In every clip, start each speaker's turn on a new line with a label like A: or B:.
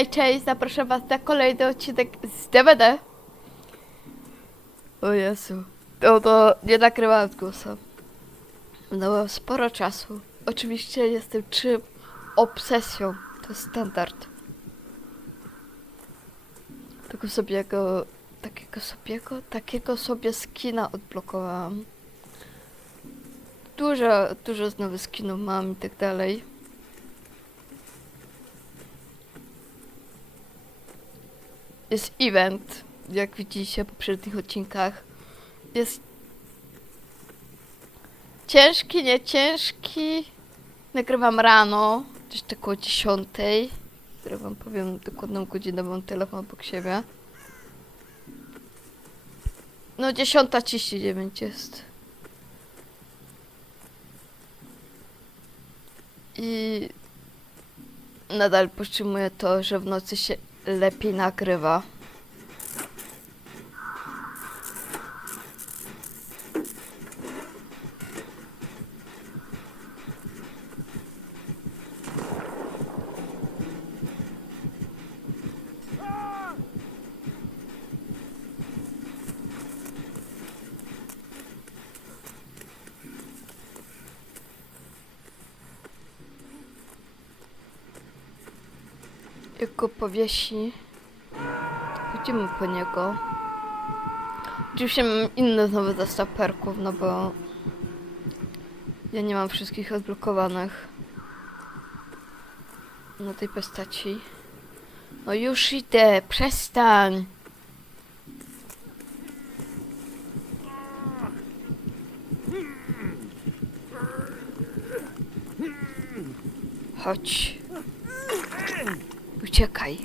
A: hej, cześć, zapraszam was na kolejny odcinek z DVD. O Jezu. No to nie nagrywałem z głosem. Minęło sporo czasu. Oczywiście jestem czym obsesją. To standard. Tego sobie go, takiego sobie go, takiego sobie skina odblokowałam. Dużo, dużo znowu skinów mam i tak dalej. Jest event, jak widzicie w poprzednich odcinkach. Jest ciężki, nie ciężki. Nagrywam rano, gdzieś tak około 10. Które wam powiem dokładną godzinę, bo mam telefon obok siebie. No 10.39 jest. I nadal podtrzymuję to, że w nocy się lepiej nagrywa. Jak go powiesi, to pójdziemy po niego. Oczywiście mam inne znowu zestaw perków, no bo ja nie mam wszystkich odblokowanych na tej postaci. No już idę, przestań! Chodź. Чекай.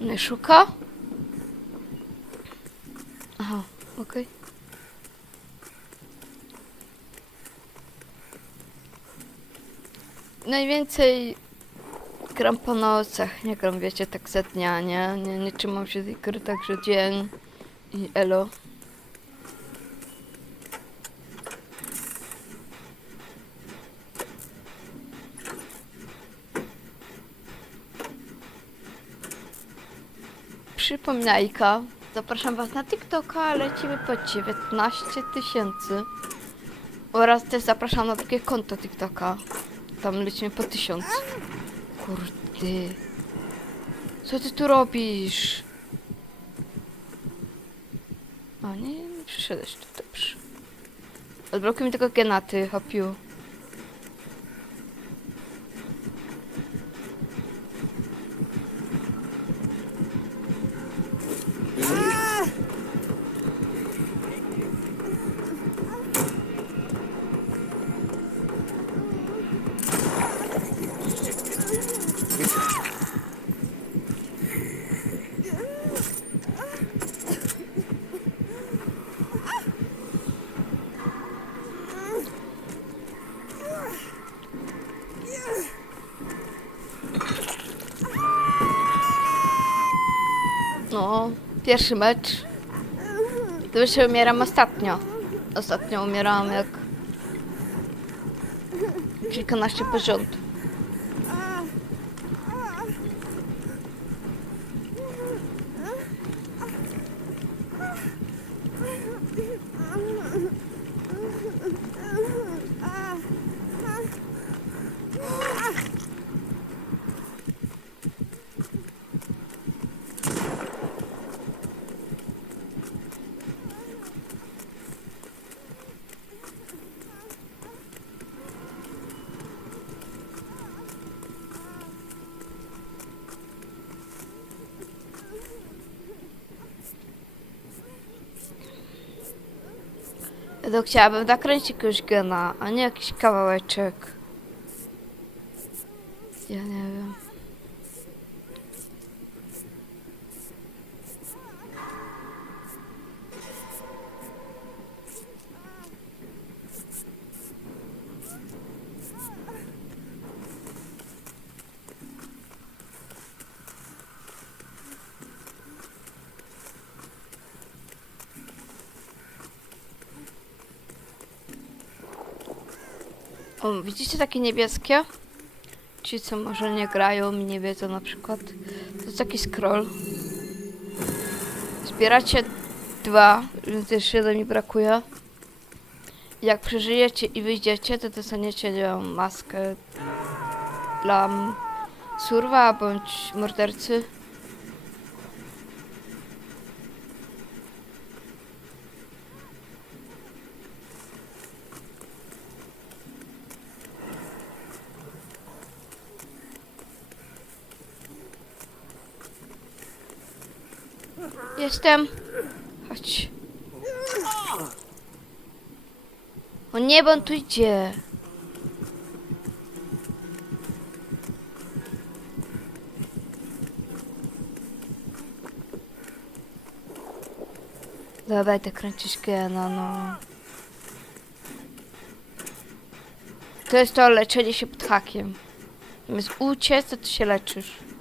A: Не шукав? Najwięcej gram po nocach, nie gram, wiecie, tak za dnia, nie? Nie, nie trzymam się tej gry także dzień i elo. Przypominajka, zapraszam was na TikToka, lecimy po 19 tysięcy. Oraz też zapraszam na drugie konto TikToka. Tam lecimy po tysiąc. Kurde. Co ty tu robisz? A nie, nie przyszedłeś tu, dobrze. Odblokuj mi tego genaty, hopiu. Pierwszy mecz. To już się umieram ostatnio. Ostatnio umierałam jak kilkanaście po To chciałabym nakręcić jakiegoś gena, a nie jakiś kawałeczek. Ja nie wiem. O, widzicie takie niebieskie? Ci, co może nie grają i nie wiedzą na przykład. To jest taki scroll. Zbieracie dwa, więc jeszcze jeden mi brakuje. Jak przeżyjecie i wyjdziecie, to dostaniecie nie wiem, maskę dla surwa bądź mordercy. Jestem. Chodź. O nie, bo on tu idzie. Dawaj te kręcisz gena, no. To jest to leczenie się pod hakiem. Zamiast uciec, to ty się leczysz.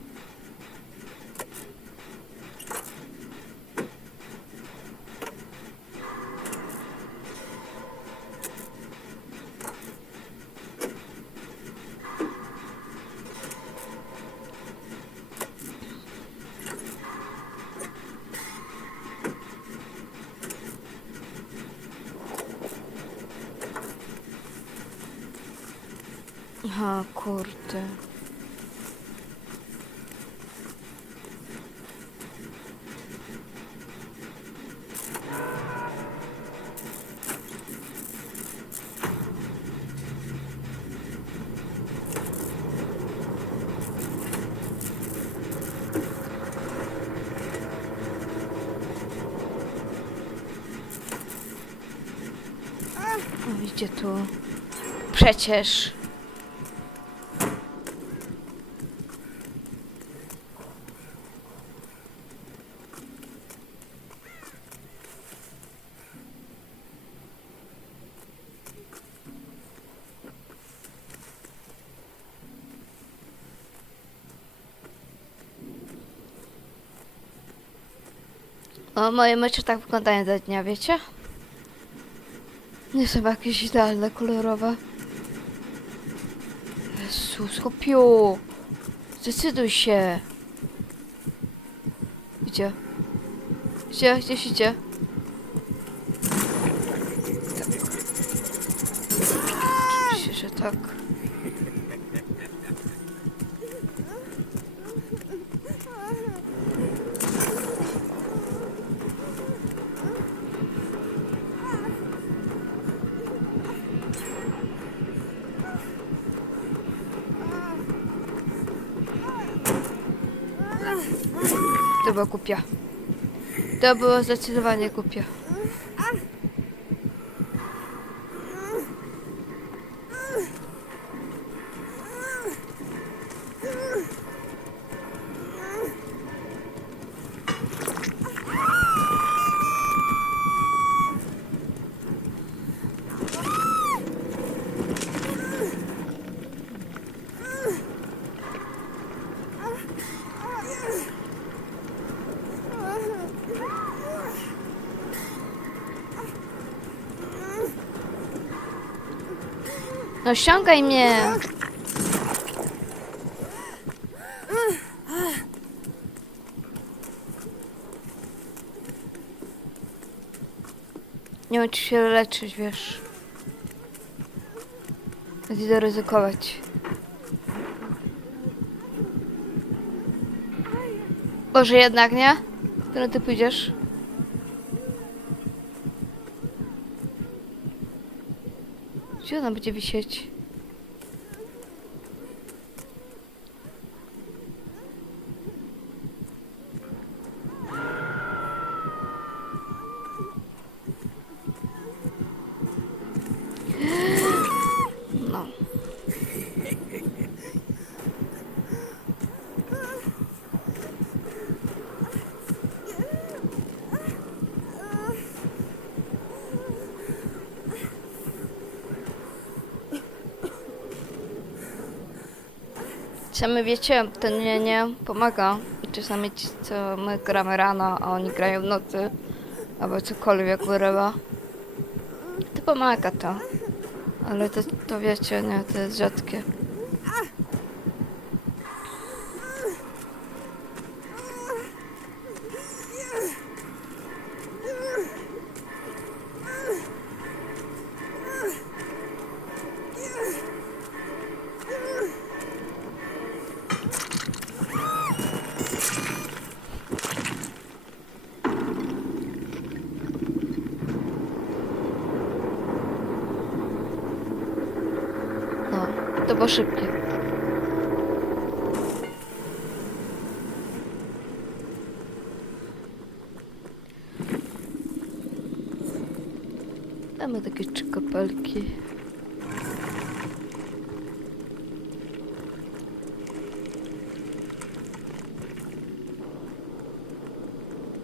A: Aha, kurde. O, idzie tu. Przecież. O, moje mecze tak wyglądają do dnia, wiecie? Nie są jakieś idealne, kolorowe. Jezus, chłopiu! Zdecyduj się! Gdzie? Gdzie? Gdzieś idzie? Głupia. To było zdecydowanie głupie. No ściągaj mnie! Nie wiem, czy się leczyć, wiesz. Więc Idę ryzykować. Może jednak nie? Którą ty pójdziesz? Gdzie ona będzie wisieć? Czasami wiecie, ten nie, nie pomaga. Czasami ci, co my gramy rano, a oni grają w nocy, albo cokolwiek wyrywa. To pomaga to. Ale to, to wiecie, nie, to jest rzadkie. To było szybkie. Mamy takie trzy kapelki.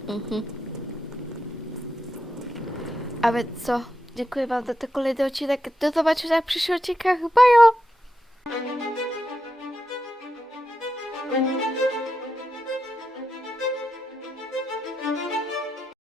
A: Mhm. A więc co? Dziękuję wam za ten kolejny odcinek. Do zobaczenia w przyszłych odcinkach. Bye!